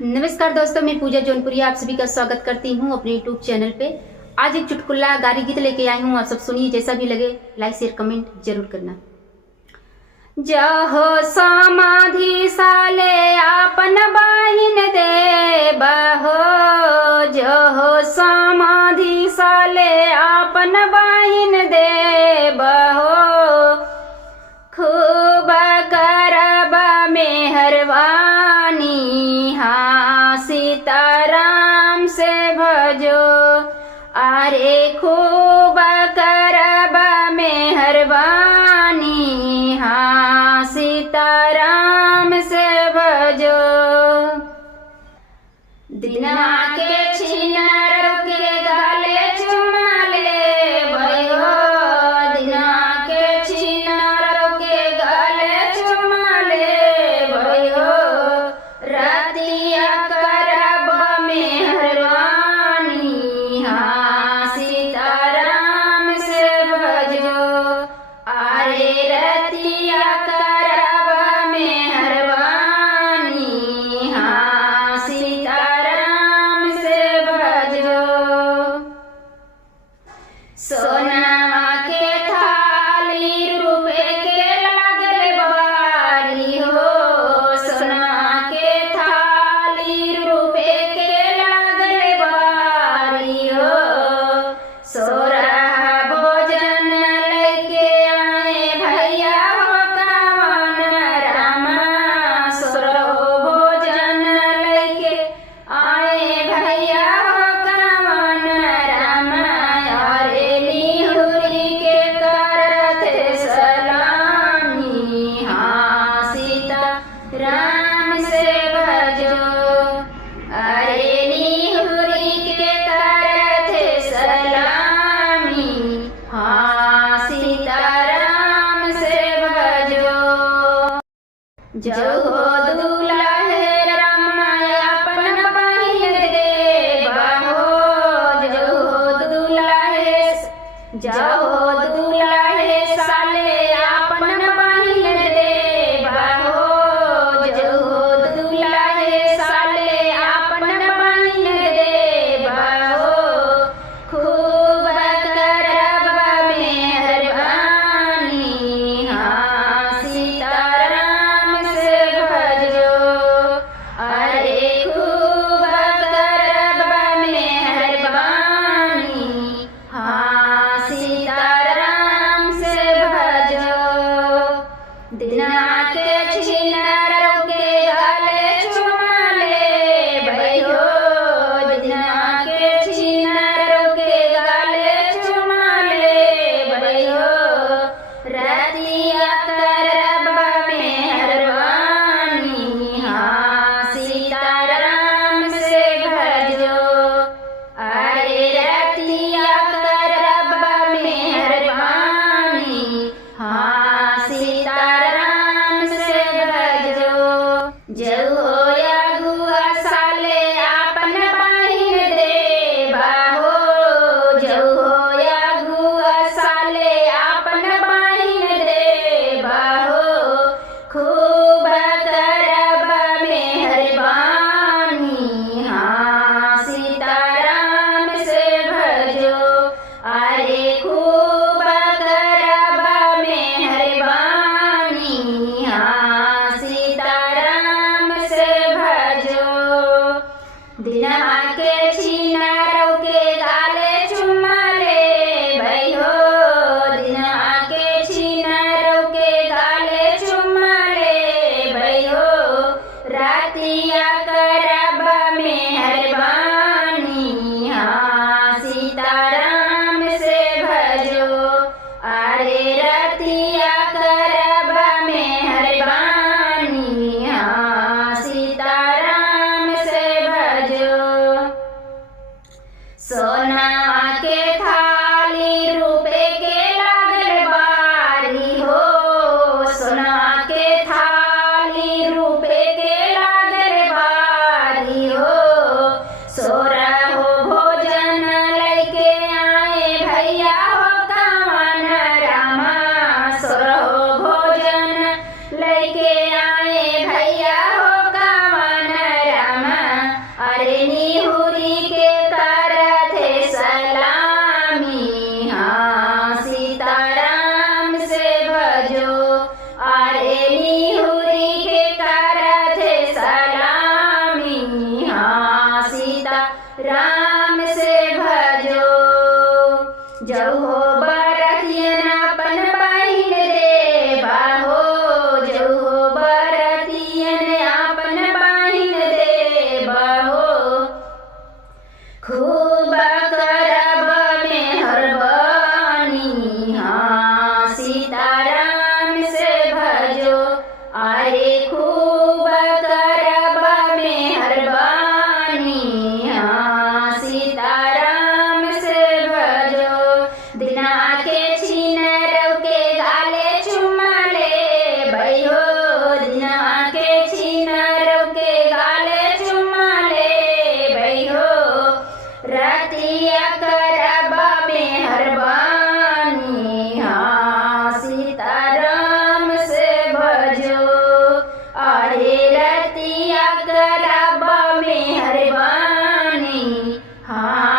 नमस्कार दोस्तों, मैं पूजा जौनपुरी आप सभी का स्वागत करती हूँ अपने यूट्यूब चैनल पे। आज एक चुटकुला गारी गीत लेके आई हूँ। आप सब सुनिए, जैसा भी लगे लाइक शेयर कमेंट जरूर करना। जहो समाधि साले आपन बहिन दे बहो, जहो समाधि साले आपन बहिन दे बहो, खूब करब मेहरबानी हाँ सीताराम से भजो। अरे खूब करब मेहरबानी हाँ सीताराम से भजो। दिना के छिनार के गले चुमा ले भयो, दिना के छिनार के गले चुमा ले भयो, रतिया करब मेहरबानी हाँ सीताराम से भजो। अरे रतिया करब मेहरबानी हाँ सीताराम से भजो। सोना के थाली रुपए के लागल बारी हो, सोना के थाली रुपए के लागल बारी हो, सोरहा भोजन लेके आए भैया हो कवन रामा, सोरहो भोजन लेके आए भैया हो कवन रामा। अरे निहुरी के करत सलामी हाँ सीताराम से भजो। अरे निहुरी के करत सलामी हाँ सीताराम से भजो। जहो दुल्हे रामा अपन बहिन दे बहो, जहो दुल्हे साले अपन बहिन दे बहो, जहो दुल्हे साले अपन बहिन दे बहो, खूब करब मेहरबानी हाँ सीताराम से भजो। अरे खूब करब मेहरबानी हाँ सीताराम से भजो। दिना के छिनार के गले चुमा ले भयो, दिना के छिनार के गले चुमा ले भयो, रतिया करब मेहरबानी हाँ सीताराम से भजो। अरे रतिया करब मेहरबानी हाँ सीताराम से भजो। जहो अगुआ साले आपन बहिन दे बहो, जहो अगुआ साले आपन बहिन दे बहो, खूब करब मेहरबानी हाँ सीताराम से भजो। अरे खूब करब मेहरबानी हाँ सीताराम से भजो। दिना के छिनार के गाले चुमा ले भयो, दिना के छिनार के गाले चुमा ले भयो, रतिया करब मेहरबानी हाँ सीताराम से भजो। अरे रतिया करब मेहरबानी हाँ सीताराम से भजो। सोना के थाली रुपए के लागल बारी हो, सोना के थाली रुपए के लागल बारी अरे निहुरी के करथे सलामी, हाँ सीताराम से भजो। अरे निहुरी के करथे सलामी, हाँ सीताराम से भजो। जहो बरतियन अपन बहिन देवा हो, जहो बरतियन अपन बहिन देवा हो। खूब करब मेहरबानी, हाँ सीताराम से भजो। अरे खूब करब मेहरबानी, हाँ सीताराम से भजो। दिना के छिनरव के गाले चुमा लेबै हो, दिना के छिनरव के गाले चुमा लेबै हो। रतिया करब मेहरबानी, हाँ सीताराम से भजो। अरे रतिया करब मेहरबानी, हाँ